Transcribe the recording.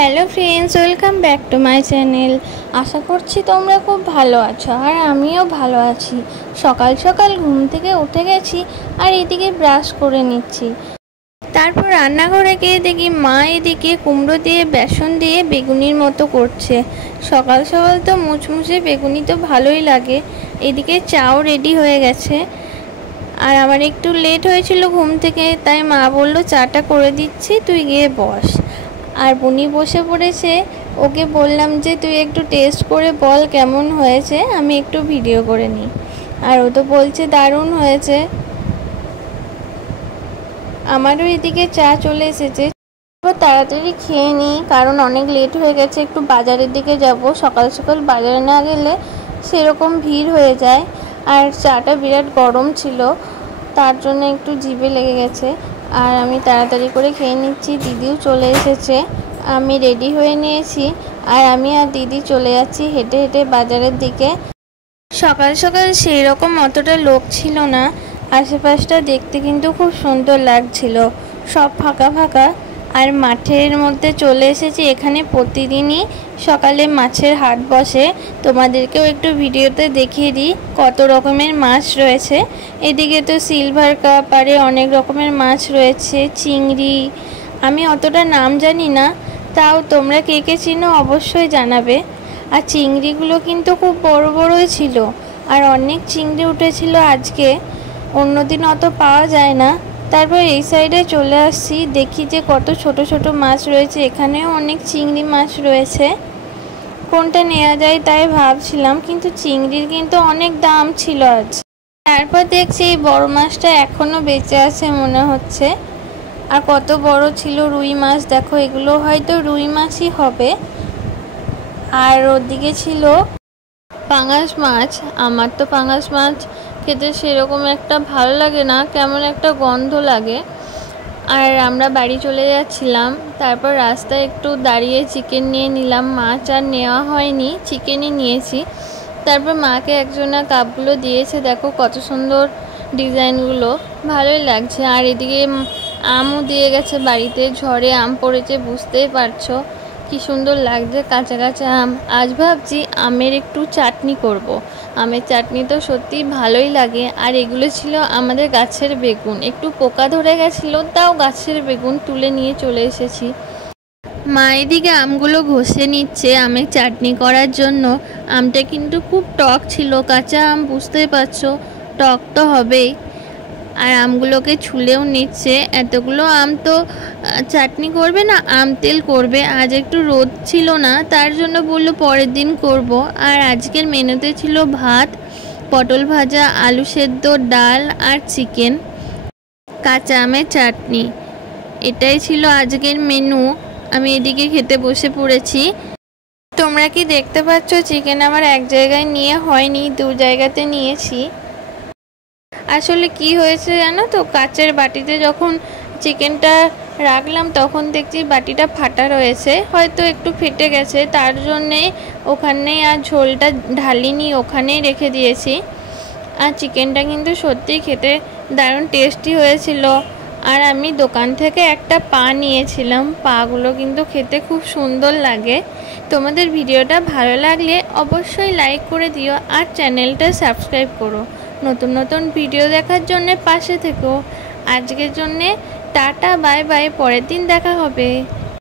Hello friends, welcome back to my channel. আশা করছি তোমরা খুব ভালো আছো আর আমিও ভালো আছি। সকাল সকাল ঘুম থেকে উঠে গেছি আর এদিকে ব্রাশ করে নিচ্ছি। তারপর রান্নাঘরে গিয়ে দেখি মা এদিকে কুমড়ো দিয়ে বেসন দিয়ে বেগুনির মতো করছে। সকাল সকাল তো মুচমুচে বেগুনি তো ভালোই লাগে। এদিকে চাও রেডি হয়ে গেছে আর আমার একটু লেট হয়েছিল ঘুম থেকে, তাই মা বলল চাটা করে দিচ্ছি, তুই গিয়ে বস। আর বুনি বসে পড়েছে, ওকে বললাম যে তুই একটু টেস্ট করে বল কেমন হয়েছে, আমি একটু ভিডিও করে নিই। আর ও তো বলছে দারুণ হয়েছে। আমারও এদিকে চা চলে এসেছে। তাড়াতাড়ি খেয়ে নিই কারণ অনেক লেট হয়ে গেছে, একটু বাজারের দিকে যাব। সকাল সকাল বাজারে না গেলে সেরকম ভিড় হয়ে যায়। আর চাটা বিরাট গরম ছিল, তার জন্য একটু জিভে লেগে গেছে। আর আমি তাড়াতাড়ি করে খেয়ে নিচ্ছি। দিদিও চলে এসেছে, আমি রেডি হয়ে নিয়েছি আর আমি আর দিদি চলে যাচ্ছি হেঁটে হেঁটে বাজারের দিকে। সকাল সকাল সেই রকম অতটা লোক ছিল না, আশেপাশটা দেখতে কিন্তু খুব সুন্দর লাগছিল, সব ফাঁকা ফাঁকা। আর মাঠের মধ্যে চলে এসেছি। এখানে প্রতিদিনই সকালে মাছের হাট বসে, তোমাদেরকেও একটু ভিডিওতে দেখিয়ে দিই কত রকমের মাছ রয়েছে। এদিকে তো সিলভার কাপ আরে অনেক রকমের মাছ রয়েছে, চিংড়ি। আমি অতটা নাম জানি না, তাও তোমরা কে কে চিনো অবশ্যই জানাবে। আর চিংড়িগুলো কিন্তু খুব বড় বড়ই ছিল আর অনেক চিংড়ি উঠেছিল আজকে, অন্যদিন অত পাওয়া যায় না। তারপর এই সাইডে চলে আসছি, দেখি যে কত ছোট ছোট মাছ রয়েছে। এখানেও অনেক চিংড়ি মাছ রয়েছে, কোনটা নেওয়া যায় তাই ভাবছিলাম, কিন্তু চিংড়ির কিন্তু অনেক দাম ছিল আজ। তারপর দেখছি এই বড় মাছটা এখনো বেঁচে আছে মনে হচ্ছে। আর কত বড় ছিল রুই মাছ, দেখো এগুলো হয়তো রুই মাছই হবে। আর ওদিকে ছিল পাঙাশ মাছ। আমার তো পাঙাশ মাছ খেতে সেরকম একটা ভালো লাগে না, কেমন একটা গন্ধ লাগে। আর আমরা বাড়ি চলে যাচ্ছিলাম, তারপর রাস্তায় একটু দাঁড়িয়ে চিকেন নিয়ে নিলাম। মাছ আর নেওয়া হয়নি, চিকেনই নিয়েছি। তারপর মাকে একজনা কাপগুলো দিয়েছে, দেখো কত সুন্দর ডিজাইনগুলো, ভালোই লাগছে। আর এদিকে আমও দিয়ে গেছে বাড়িতে, ঝড়ে আম পড়েছে বুঝতেই পারছো কি সুন্দর লাগছে কাঁচা কাঁচা আম। আজ ভাবছি আমের একটু চাটনি করব। আমের চাটনি তো সত্যি ভালোই লাগে। আর এগুলো ছিল আমাদের গাছের বেগুন, একটু পোকা ধরে গেছিলো, তাও গাছের বেগুন তুলে নিয়ে চলে এসেছি। মা এদিকে আমগুলো ঘষে নিচ্ছে আমের চাটনি করার জন্য। আমটা কিন্তু খুব টক ছিল, কাঁচা আম বুঝতেই পারছো টক তো হবেই। আর আমগুলোকে ছুলেও নিচ্ছে। এতগুলো আম তো চাটনি করবে না, আম তেল করবে। আজ একটু রোদ ছিল না, তার জন্য বললো পরের দিন করব। আর আজকের মেনুতে ছিল ভাত, পটল ভাজা, আলু সেদ্ধ, ডাল আর চিকেন, কাঁচা আমের চাটনি। এটাই ছিল আজকের মেনু। আমি এদিকে খেতে বসে পড়েছি। তোমরা কি দেখতে পাচ্ছ চিকেন আমার এক জায়গায় নিয়ে হয়নি, দু জায়গাতে নিয়েছি। আসলে কি হয়েছে জানো তো, কাচের বাটিতে যখন চিকেনটা রাখলাম তখন দেখছি বাটিটা ফাটা রয়েছে, হয়তো একটু ফেটে গেছে, তার জন্যে ওখানে আর ঝোলটা ঢালিনি, ওখানেই রেখে দিয়েছি। আর চিকেনটা কিন্তু সত্যিই খেতে দারুণ টেস্টি হয়েছিল। আর আমি দোকান থেকে একটা পা নিয়েছিলাম, পাগুলো কিন্তু খেতে খুব সুন্দর লাগে। তোমাদের ভিডিওটা ভালো লাগলে অবশ্যই লাইক করে দিও আর চ্যানেলটা সাবস্ক্রাইব করো। নতুন নতুন ভিডিও দেখার জন্যে পাশে থেকো। আজকের জন্যে টাটা, বাই বাই, পরের দিন দেখা হবে।